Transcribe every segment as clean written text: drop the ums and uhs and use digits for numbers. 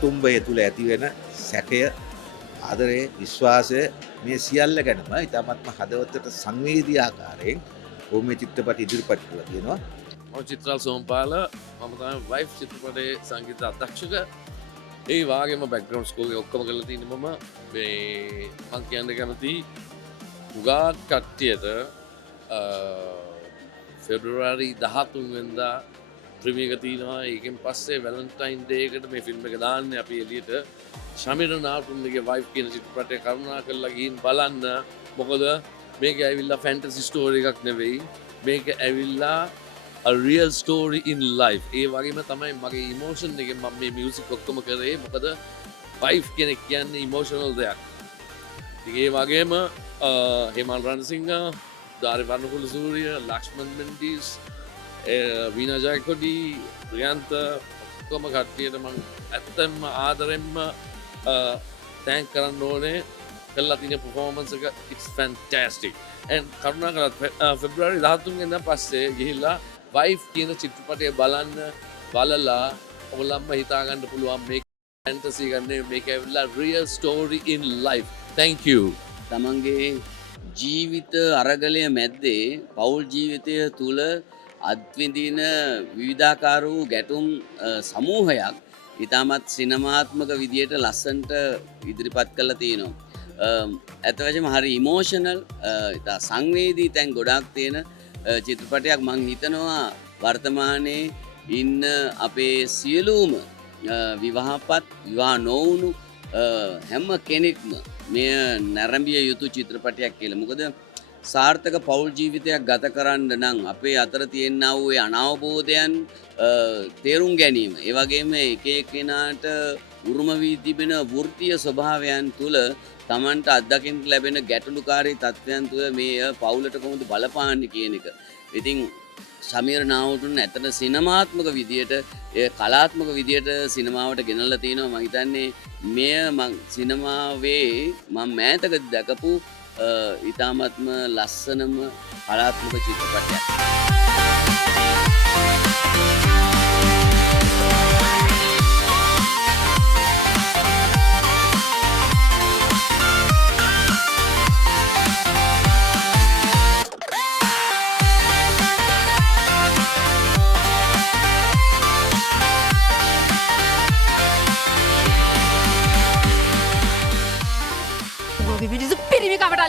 කුටුම්බය තුළ ඇතිවෙන සැකය ආදරේ විශ්වාසය මේ සියල්ල ගැනම ඉතාමත්ම හදවතට සංවේදී ආකාරයෙන් ඔහු මේ චිත්‍රපට ඉදිරිපත් කරලා තියෙනවා. මම චිත්‍රාල් සෝම්පාල මම තමයි වයිෆ් චිත්‍රපටයේ සංගීත අධ්‍යක්ෂක. ඒ වගේම බෑග්ග්‍රවුන්ඩ් ස්කෝර් එක ඔක්කොම කරලා තියෙන්නේ මම. මේ මම කියන්න කැමති උගා කට්ටියට ෆෙබ්‍රුවාරි 13 වෙනිදා ප්‍රීමියර් එක තියෙනවා. ඒකෙන් පස්සේ වැලන්ටයින් ඩේ එකට මේ ෆිල්ම් එක දාන්නේ අපි එළියට. ශමීර නාටුන්ගේ වයිෆ් කියන චිත්‍රපටය කරුණා කරලා ගිහින් බලන්න. මොකද මේක ඇවිල්ලා ෆැන්ටසි ස්ටෝරි එකක් නෙවෙයි. මේක ඇවිල්ලා a real story in life. ඒ වගේම තමයි මගේ ඉමෝෂන් එකෙන් මම මේ මියුසික් ඔක්කොම කරේ. මොකද වයිෆ් කෙනෙක් කියන්නේ ඉමෝෂනල් දෙයක්. ඉතින් ඒ වගේම හේමල් රණසිංහ, දාරි වර්ණකුල සූරිය, ලක්ෂ්මන් මෙන්ඩිස්, වීනා ජයකොඩි, ප්‍රියන්ත ඔක්කොම කට්ටියට මම ඇත්තටම ආදරෙන්ම තෑන්ක් කරන්න ඕනේ. කළා තියෙන performance එක it's fantastic. and කරුණාකරත් February 13 වෙනිදා පස්සේ ගිහිල්ලා වයිෆ් කියන චිත්‍රපටය බලලා ඔයගොල්ලන්ම හිතා ගන්න පුළුවන් මේක ෆැන්ටසි ගන්න මේක ඇවිල්ලා real story in life. thank you. තමන්ගේ ජීවිත අරගලය මැද්දේ පෞල් ජීවිතය තුළ අත්විඳින විවිධාකාර වූ ගැටුම් සමූහයක් ඉතාමත් සිනමාත්මක විදියට ලස්සන්ට ඉදිරිපත් කරලා තියෙනවා. ඇත්ත වශයෙන්ම හරි ඉමෝෂනල් ඉතා සංවේදී තැන් ගොඩාක් තියෙන චිත්‍රපටයක්. මං හිතනවා වර්තමානයේ ඉන්න අපේ සියලුම විවාහ නොවුණු හැම කෙනෙක්ම මෙය නැරඹිය යුතු චිත්‍රපටයක් කියලා. මොකද සාර්ථක පෞල් ජීවිතයක් ගත කරන්න නම් අපේ අතර තියෙනා වූ අනවබෝධයන් තේරුම් ගැනීම, ඒ වගේම එක එක්කෙනාට උරුම වී තිබෙන වෘත්තීය ස්වභාවයන් තුළ තමන්ට අත්දකින්න ලැබෙන ගැටලුකාරී තත්ත්වයන් තුළ මේ පවුලට කොහොමද බලපාන්නේ කියන එක. ඉතින් සමීර නාවුටුන් ඇත්තට සිනමාත්මක විදියට කලාත්මක විදියට සිනමාවට ගෙනල්ලා තිනවා. මම හිතන්නේ මෙය සිනමාවේ මම මෑතකදී දැකපු ඉතාමත්ම ලස්සනම කලාත්මක චිත්‍රපටයක්.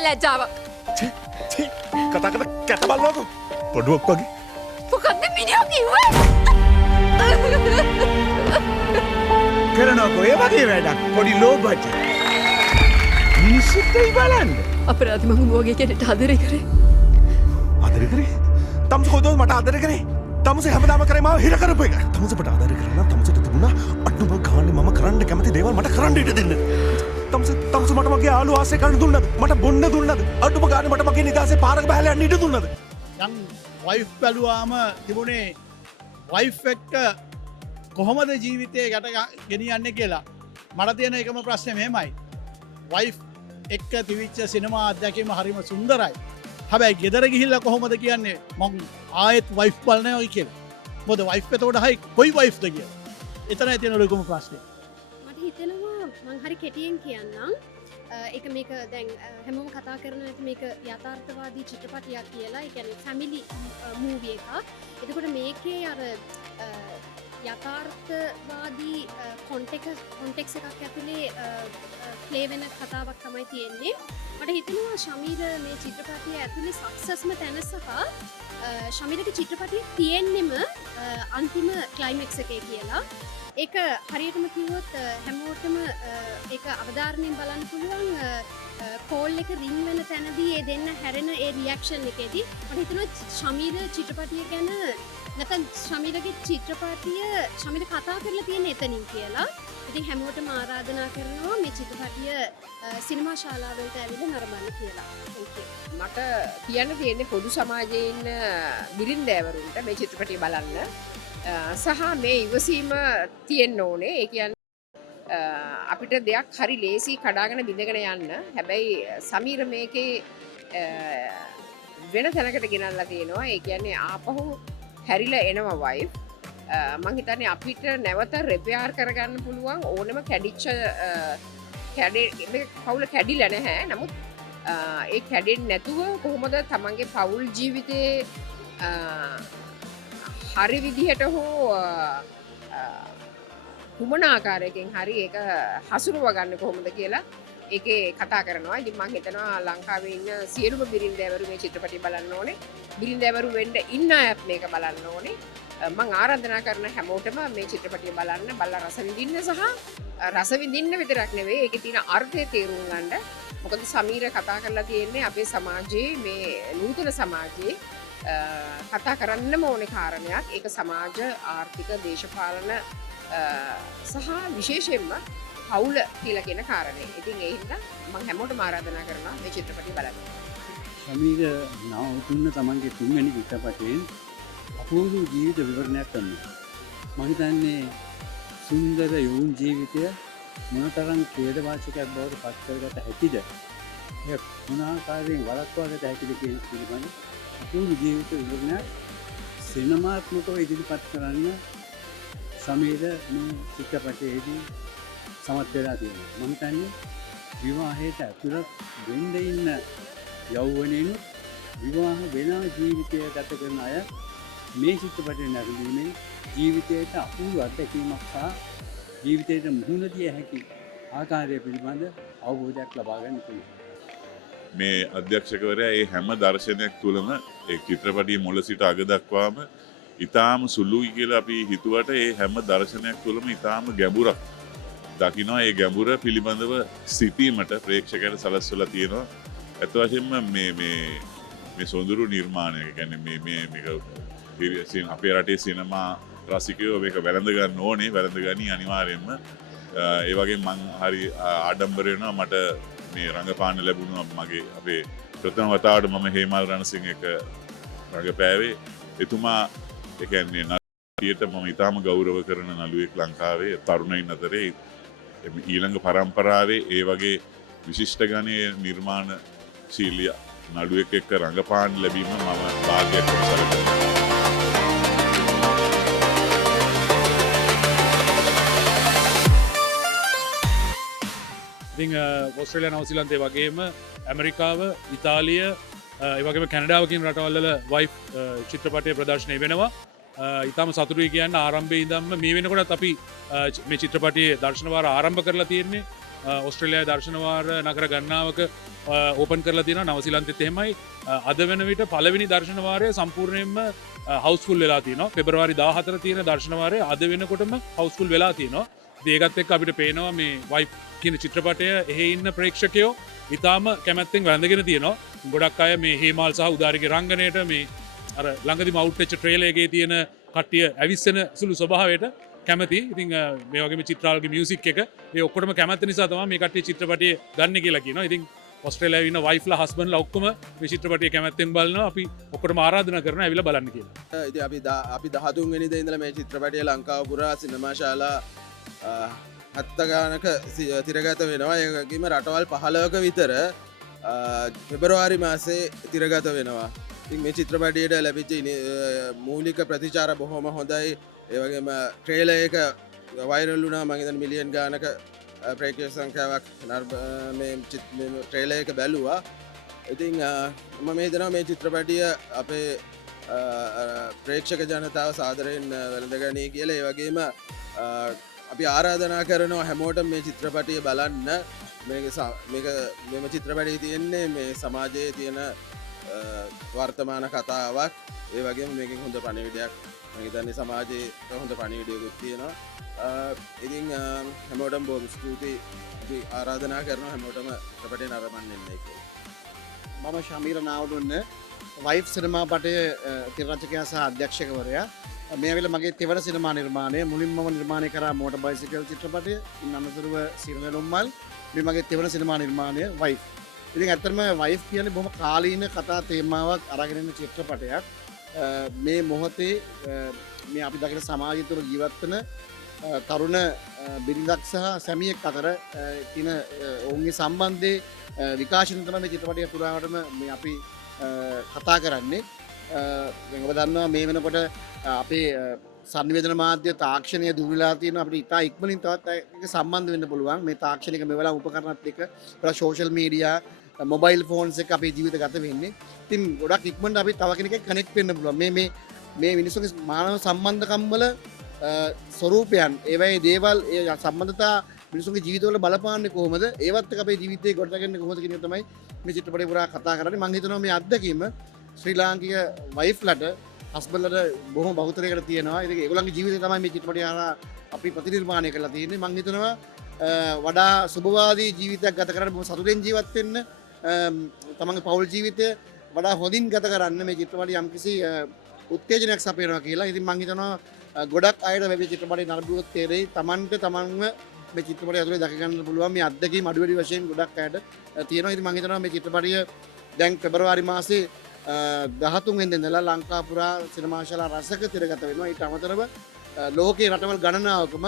ලැජ්ජාවක්. කතා කර කැත බලනකො පොඩුවක් වගේ. මොකද්ද මිනිහා කිව්වේ? කරනකො ඒ වගේ වැඩක් පොඩි ලෝ බජට්. මිනිස්සුත් ඒ බලන්න. අපරාධ මම මොගේ කෙනෙක්ට ආදරේ කරේ. ආදරේ කරේ? තමුස කොහොමද මට ආදරේ කරේ? තමුස හැමදාම කරේ මාව හිර කරපු එක. තමුසට ආදරේ කරලා නම් තමුසට තිබුණා අඩුම ගානේ මම කරන්න කැමති දේවල් මට කරන්න ඉඩ දෙන්න. තමුස මට මගේ ආලු ආසේ කරන්න දුන්නද? මට බොන්න දුන්නද? අඩුම ගානේ මට මගේ නිදාසේ පාරක බහලා යන්න ඉඩ දුන්නද? දැන් වයිෆ් බැලුවාම තිබුණේ වයිෆ් එක්ක කොහොමද ජීවිතේ යට ගෙනියන්නේ කියලා. මට තියෙන එකම ප්‍රශ්නේ මෙහෙමයි. වයිෆ් එක්ක තිවිච්ච සිනමා අත්දැකීම හරිම සුන්දරයි. හැබැයි ගෙදර ගිහිල්ලා කොහොමද කියන්නේ මං ආයෙත් වයිෆ් බලන්නේ ඔයි කියලා. මොකද වයිෆ් එතකොට හයි කොයි වයිෆ්ද කියලා. එතනයි තියෙන ලොකුම ප්‍රශ්නේ. මට හිතෙනවා මං හරි කෙටියෙන් කියන්නම්. එක මේක දැන් හැමෝම කතා කරන ඇති මේක යථාර්ථවාදී චිත්‍රපටයක් කියලා. ඒ කියන්නේ ෆැමිලි මූවි එකක්. එතකොට මේකේ අර යථාර්ථවාදී කොන්ටෙක්ස් එකක් ඇතුලේ ප්ලේ වෙන කතාවක් තමයි තියෙන්නේ. මට හිතෙනවා ශමීර මේ චිත්‍රපටිය ඇතුලේ සක්සස්ම තැන සහ ශමීරගේ චිත්‍රපටිය තියෙන්නෙම අන්තිම ක්ලයිමැක්ස් එකේ කියලා. ඒක හරියටම කිව්වොත් හැමෝටම ඒක අවධාරණයෙන් බලන්න පුළුවන්. කෝල් එක රින් වෙන තැනදී ඒ දෙන්න හැරෙන ඒ රියැක්ෂන් එකේදී මට හිතෙනවා ශමීර චිත්‍රපටිය ගැන නැත්නම් ශමීරගේ චිත්‍රපටිය ශමීර කතා කරලා තියෙන එතනින් කියලා. ඉතින් හැමෝටම ආරාධනා කරනවා මේ චිත්‍රපටිය සිනමා ශාලාවලට ඇවිල්ලා නරඹන්න කියලා. මට කියන්න තියෙන්නේ පොදු සමාජයේ ඉන්න බිරින්දෑවරුන්ට මේ චිත්‍රපටිය බලන්න සහ මේ ඉවසීම තියෙන්න ඕනේ. ඒ කියන්නේ අපිට දෙයක් හරි ලේසි කඩාගෙන බිඳගෙන යන්න. හැබැයි සමීර මේකේ වෙන තැනකට ගෙනල්ලා තියෙනවා. ඒ කියන්නේ ආපහු හැරිලා එනවා වයිෆ්. මං හිතන්නේ අපිට නැවත රෙපයාර් කරගන්න පුළුවන් ඕනම කැඩිච්ච පවුල කැඩිල නැහැ. නමුත් ඒ කැඩෙන් නැතුව කොහොමද තමන්ගේ පවුල් ජීවිතයේ හරි විදිහට හෝ කුමන ආකාරයකින් හරි ඒක හසුරුව ගන්න කොහොමද කියලා ඒකේ කතා කරනවා. ඉතින් මම හිතනවා ලංකාවේ ඉන්න සියලුම බිරින්දෑවරු මේ චිත්‍රපටය බලන්න ඕනේ. බිරින්දෑවරු වෙන්න ඉන්න අයත් මේක බලන්න ඕනේ. මම ආරාධනා කරන හැමෝටම මේ චිත්‍රපටය බලලා රස විඳින්න සහ රස විඳින්න විතරක් නෙවෙයි ඒකේ තියෙන අර්ථය තේරුම් ගන්න. මොකද සමීර කතා කරලා තියෙන්නේ අපේ සමාජයේ මේ නූතන සමාජයේ කතා කරන්නම ඕනේ කාරණයක්. ඒක සමාජ ආර්ථික දේශපාලන සහ විශේෂයෙන්ම පවුල කියලා කියන කාරණේ. ඉතින් ඒ හින්දා මම හැමෝටම ආරාධනා කරනවා මේ චිත්‍රපටය බලන්න. සමීර නවතුන්න තමන්ගේ තුන්වැනි චිත්‍රපටයෙන් අපූර්ව ජීවිත විවරණයක් කරනවා. මම හිතන්නේ සුන්දර යොවුන් ජීවිතය මොනතරම් ඛේදවාචකයක් බවට පත් කරගත හැකිද? ඒ මොන ආකාරයෙන් වළක්වාගත හැකිද කියන පිළිබඳ අපූර්ව ජීවිත විවරණයක් සිනමාත්මකව ඉදිරිපත් කරන්න සමීර මේ චිත්‍රපටයේදී සමත් වෙලා තියෙනවා. මම හිතන්නේ විවාහයට ඇතුළත් වෙන්න ඉන්න යෞවනයින් විවාහ වෙන ජීවිතය ගත කරන අය මේ චිත්‍රපටය නැරඹීමේ ජීවිතයට අපූර්ව අත්දැකීමක් සහ ජීවිතයට මුහුණ දිය හැකි ආකාරය පිළිබඳ අවබෝධයක් ලබා ගන්න පුළුවන්. මේ අධ්‍යක්ෂකවරයා ඒ හැම දර්ශනයක් තුළම ඒ චිත්‍රපටයේ මුල සිට අග දක්වාම ඊටාම සුළුයි කියලා අපි හිතුවට ඒ හැම දර්ශනයක් තුළම ඊටාම ගැඹුරක් දකින්න. ඒ ගැඹුර පිළිබඳව සිතීමට ප්‍රේක්ෂකයන්ට සලස්වලා තියෙනවා. අත් වශයෙන්ම මේ සොඳුරු නිර්මාණය කියන්නේ මේක අපේ රටේ සිනමා රසිකයෝ මේක වැළඳ ගන්න ඕනේ. වැළඳ ගනි අනිවාර්යයෙන්ම. ඒ වගේ මං හරි ආඩම්බර වෙනවා මට මේ රංගපාන ලැබුණා. මගේ අපේ ප්‍රථම වතාවට මම හේමල් රණසිංහ එක රඟපෑවේ. එතුමා ඒ කියන්නේ නළුවට මම ඉතාම ගෞරව කරන නළුවෙක් ලංකාවේ තරුණයින් අතරේ ඊළඟ පරම්පරාවේ ඒ වගේ විශිෂ්ට ගණයේ නිර්මාණශීලී නළුවෙක් එක්ක රඟපාන්න ලැබීම මම භාග්‍යයක් සැලකනවා. ඉතින් ඕස්ට්‍රේලියා නවසීලන්තේ වගේම ඇමරිකාව ඉතාලිය ඒ වගේම කැනඩාව කියන රටවල් වල වයිෆ් චිත්‍රපටයේ ප්‍රදර්ශනය වෙනවා. ඉතාම සතුටුයි කියන්න ආරම්භයේ ඉඳන්ම මේ වෙනකොටත් අපි මේ චිත්‍රපටයේ දර්ශන වාර ආරම්භ කරලා තියෙන්නේ. ඕස්ට්‍රේලියාවේ දර්ශන වාර නගර ගණනාවක ඕපන් කරලා තියෙනවා. නවසීලන්තෙත් එහෙමයි. අද වෙන විට පළවෙනි දර්ශන වාරය සම්පූර්ණයෙන්ම හවුස්ෆුල් වෙලා තියෙනවා. පෙබරවාරි 14 තියෙන දර්ශන වාරය අද වෙනකොටම හවුස්ෆුල් වෙලා තියෙනවා. ඒකත් එක්ක අපිට පේනවා මේ වයිෆ් කියන චිත්‍රපටය එහි ඉන්න ප්‍රේක්ෂකයෝ ඉතාම කැමැත්තෙන් වැළඳගෙන තියෙනවා. ගොඩක් අය මේ හේමාල් සහ උදාරිගේ රංගනයට මේ අර ළඟදිම අවුට් වෙච්ච ට්‍රේලර් එකේ තියෙන කට්ටිය ඇවිස්සෙන සුළු ස්වභාවයට කැමති. ඉතින් මේ වගේම චිත්‍රාල්ගේ මියුසික් එක ඒ ඔක්කොටම කැමති නිසා තමයි මේ කට්ටිය චිත්‍රපටය ගන්න කියලා කියනවා. ඉතින් ඔස්ට්‍රේලියාවේ ඉන්න වයිෆ්ලා හස්බන්ඩ්ලා ඔක්කොම මේ චිත්‍රපටය කැමැත්තෙන් බලනවා. අපි ඔක්කොටම ආරාධනා කරනවා ඇවිල්ලා බලන්න කියලා. ඉතින් අපි 13 වෙනිදා ඉඳලා මේ චිත්‍රපටය ලංකාව පුරා සිනමා ශාලා 70 ගානක තිරගත වෙනවා. ඒකගේම රටවල් 15ක විතර පෙබරවාරි මාසේ තිරගත වෙනවා. ඉතින් මේ චිත්‍රපටයට ලැබිච්ච මූලික ප්‍රතිචාර බොහොම හොඳයි. ඒ වගේම ට්‍රේලර් එක වයිරල් වුණා. මම හිතන්නේ මිලියන් ගානක ප්‍රේක්ෂක සංඛ්‍යාවක් මේ ට්‍රේලර් එක බැලුවා. ඉතින් මම හිතනවා මේ චිත්‍රපටය අපේ ප්‍රේක්ෂක ජනතාව සාදරයෙන් වැළඳගනී කියලා. ඒ වගේම අපි ආරාධනා කරනවා හැමෝටම මේ චිත්‍රපටය බලන්න. මෙම චිත්‍රපටයේ තියෙන්නේ මේ සමාජයේ තියෙන වර්තමාන කතාවක්. ඒ වගේම මේකෙන් හොඳ පණිවිඩයක් මම හිතන්නේ සමාජයේ හොඳ පණිවිඩයකුත් තියෙනවා. ඉතින් හැමෝටම බොහොම ස්තුතියි. අපි ආරාධනා කරනවා හැමෝටම චිත්‍රපටය නරඹන්න එන්න කියලා. මම ශමීර නාවඩුන්න වයිෆ් සිනමා පටයේ තිරරචකයා සහ අධ්‍යක්ෂකවරයා. මේ වෙලාව මගේ තෙවන සිනමා නිර්මාණය මුලින්ම නිර්මාණය කරා මෝටර් බයිසිකල් චිත්‍රපටය. ඉන් අනතුරුව සිරනලොම්මල් මේ මගේ තෙවන සිනමා නිර්මාණය වයිෆ්. ඉතින් ඇත්තටම වයිෆ් කියන්නේ බොහොම කාලීන කතා තේමාවක් අරගෙන ඉන්න චිත්‍රපටයක්. මේ මොහොතේ මේ අපි දකින සමාජය තුළ ජීවත් වෙන තරුණ බිරිඳක් සහ සැමියෙක් අතර තියෙන ඔවුන්ගේ සම්බන්ධයේ විකාශනය තමයි මේ චිත්‍රපටය පුරාවටම මේ අපි කතා කරන්නේ. ඔබ දන්නවා මේ වෙනකොට අපේ සංවේදන මාධ්‍ය තාක්ෂණය දුර්වලලා තියෙන අපිට ඉතා ඉක්මනින් තවත් ඒක සම්බන්ධ වෙන්න පුළුවන් මේ තාක්ෂණික මෙවලා උපකරණත් එක්ක සෝෂල් මීඩියා මොබයිල් ෆෝන්ස් එක අපේ ජීවිත ගත වෙන්නේ. ඉතින් ගොඩක් ඉක්මනට අපි තව කෙනෙක් කනෙක්ට් වෙන්න පුළුවන්. මේ මිනිස්සුන්ගේ මානව සම්බන්ධකම් වල ස්වරූපයන් ඒවැයි දේවල් ඒ සම්බන්ධතා මිනිස්සුන්ගේ ජීවිතවල බලපාන්නේ කොහොමද? ඒවත් එක්ක අපේ ජීවිතේ ගොඩනගන්නේ කොහොමද කියන එක තමයි මේ චිත්‍රපටය පුරා කතා කරන්නේ. මම හිතනවා මේ අත්දැකීම ශ්‍රී ලාංකික වයිෆ්ලට හස්බන්ඩ්ලට බොහොම බහුතරයකට තියෙනවා. ඉතින් ඒගොල්ලන්ගේ ජීවිතය තමයි මේ චිත්‍රපටය හරහා අපි ප්‍රතිනිර්මාණය කරලා තියෙන්නේ. මම හිතනවා වඩා සුබවාදී ජීවිතයක් ගත කරන්න බොහොම සතුටින් ජීවත් වෙන්න තමන්ගේ පෞල් ජීවිතය වඩා හොඳින් ගත කරන්න මේ චිත්‍රපටය යම්කිසි උත්තේජනයක් සපයනවා කියලා. ඉතින් මම හිතනවා ගොඩක් අයට මේ චිත්‍රපටය නරඹුවොත් තේරෙයි තමන්ට තමන්ව මේ චිත්‍රපටය ඇතුලේ දැක ගන්න පුළුවන් මේ අත්දැකීම් අඩු වැඩි වශයෙන් ගොඩක් අයට තියෙනවා. ඉතින් මම හිතනවා මේ චිත්‍රපටය දැන් පෙබරවාරි මාසේ 13 වෙනිදා ඉඳලා ලංකා පුරා සිනමා ශාලා රසක තිරගත වෙනවා. ඊට අමතරව ලෝකයේ රටවල් ගණනාවකම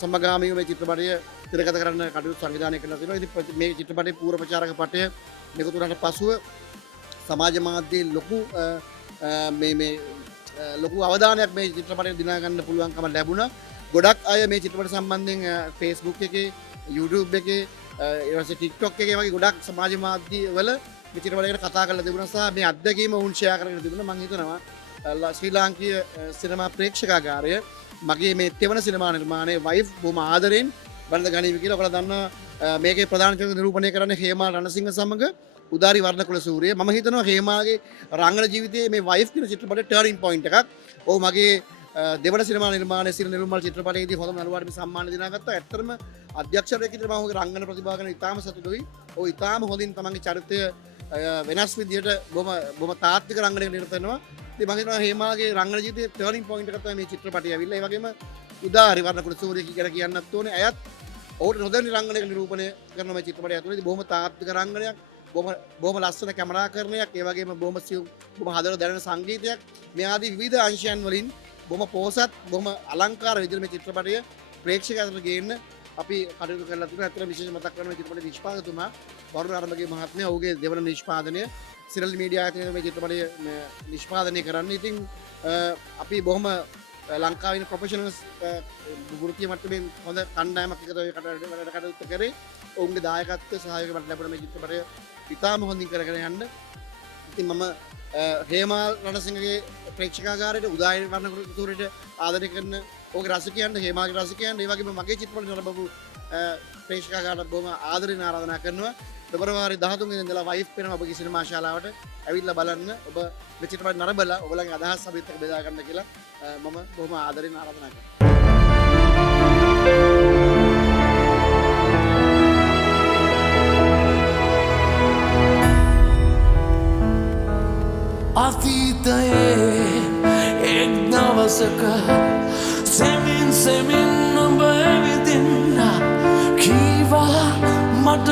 සමගාමීව මේ චිත්‍රපටය තිරගත කරන්න කටයුතු සංවිධානය කරලා තියෙනවා. ඉතින් මේ චිත්‍රපටයේ පූර්ව ප්‍රචාරක පටය නිකුත් වුණාට පසුව සමාජ මාධ්‍යයේ ලොකු අවධානයක් මේ චිත්‍රපටයට දිනා ගන්න පුළුවන්කම ලැබුණා. ගොඩක් අය මේ චිත්‍රපට සම්බන්ධයෙන් Facebook එකේ YouTube එකේ ඊට පස්සේ TikTok එකේ වගේ ගොඩක් සමාජ මාධ්‍ය වල මේ චිත්‍රපටයකට කතා කරලා තිබුණා සහ මේ අත්දැකීම වුන් ෂෙයා කරගෙන තිබුණා. මම හිතනවා ශ්‍රී ලාංකීය සිනමා ප්‍රේක්ෂකාගාරය මගේ මේ තෙවන සිනමා නිර්මාණය වයිෆ් බොහොම ආදරෙන් බඳ ගනීවි කියලා. ඔයාලා දන්නවා මේකේ ප්‍රධාන චරිත නිරූපණය කරන්නේ හේමාල් රණසිංහ සමග උදාරි වර්ණකුල සූරිය. මම හිතනවා හේමාගේ රංගන ජීවිතයේ මේ වයිෆ් කියන චිත්‍රපටයේ ටර්නින් පොයින්ට් එකක්. ඔව් මගේ දෙවන සිනමා නිර්මාණය සිර නිර්මල් චිත්‍රපටයේදී හොඳම නළුවාට සම්මාන දිනාගත්තා. ඇත්තටම අධ්‍යක්ෂකයෙක් විදිහට මම ඔහුගේ රංගන ප්‍රතිභාව ගැන ඉතාම සතුටුයි. ඔව් ඉතාම හොඳින් තමන්ගේ චරිතය වෙනස් විදිහට බොහොම තාත්වික රංගනයකට නිරත වෙනවා. ඉතින් මම හිතනවා හේමාගේ රංගන ජීවිතයේ ටර්නින් පොයින්ට් එකක් තමයි මේ චිත්‍රපටය ඇවිල්ලා. ඒ වගේම උදාරි වර්ණකුල සූරිය කියලා කියන්නත් ඕනේ. අයත් ඔහුට නොදැනි රංගනයක නිරූපණය කරන මේ චිත්‍රපටය ඇතුළේදී බොහොම තාත්වික රංගනයක්, බොහොම ලස්සන කැමරාකරණයක්, ඒ වගේම බොහොම හදලා දැනෙන සංගීතයක්, මේ ආදී විවිධ අංශයන් වලින් බොහොම පෝසත්, බොහොම අලංකාර විදිහට මේ චිත්‍රපටය ප්‍රේක්ෂකයන්ට ගේන්න අපි කටයුතු කරලා තිබුණා. අතන විශේෂ මතක් කරන මේ චිත්‍රපටයේ නිෂ්පාදකතුමා වරුණ ආරම්භගේ මහත්මයා ඔහුගේ දෙවන නිෂ්පාදනය සිරල් මීඩියා ආයතනයේ මේ චිත්‍රපටය නිෂ්පාදනය කරන්නේ. ඉතින් අපි බොහොම ලංකාවේ ප්‍රොෆෙෂනල්ස් වෘත්තීය මට්ටමින් හොඳ කණ්ඩායමක් එකතු වෙලා කටයුතු කරේ. ඔවුන්ගේ දායකත්වය සහයෝගය මට ලැබුණ මේ චිත්‍රපටය ඉතාම හොඳින් කරගෙන යන්න. ඉතින් මම හේමාල් රණසිංහගේ ප්‍රේක්ෂකාගාරයට උදායන වර්ණකුල සූරියට ආදරය කරන ඔහුගේ රසිකයන්ට, හේමාගේ රසිකයන්ට, ඒ වගේම මගේ චිත්‍රපට නරඹපු ප්‍රේක්ෂකාගාරයට බොහොම ආදරෙන් ආරාධනා කරනවා. පෙබරවාරි 13 වෙනිදා ඉඳලා වයිෆ් වෙනවා ඔබගේ සිනමා ශාලාවට ඇවිල්ලා බලන්න. ඔබ මේ චිත්‍රපට නරඹලා ඔයගලගේ අදහස් අපිත් එක්ක බෙදා ගන්න කියලා මම බොහොම ආදරෙන් ආරාධනා කරනවා. අතීතයේ එක් දවසක සෙමින් ඔබ ඇවිදින්න කීවා මට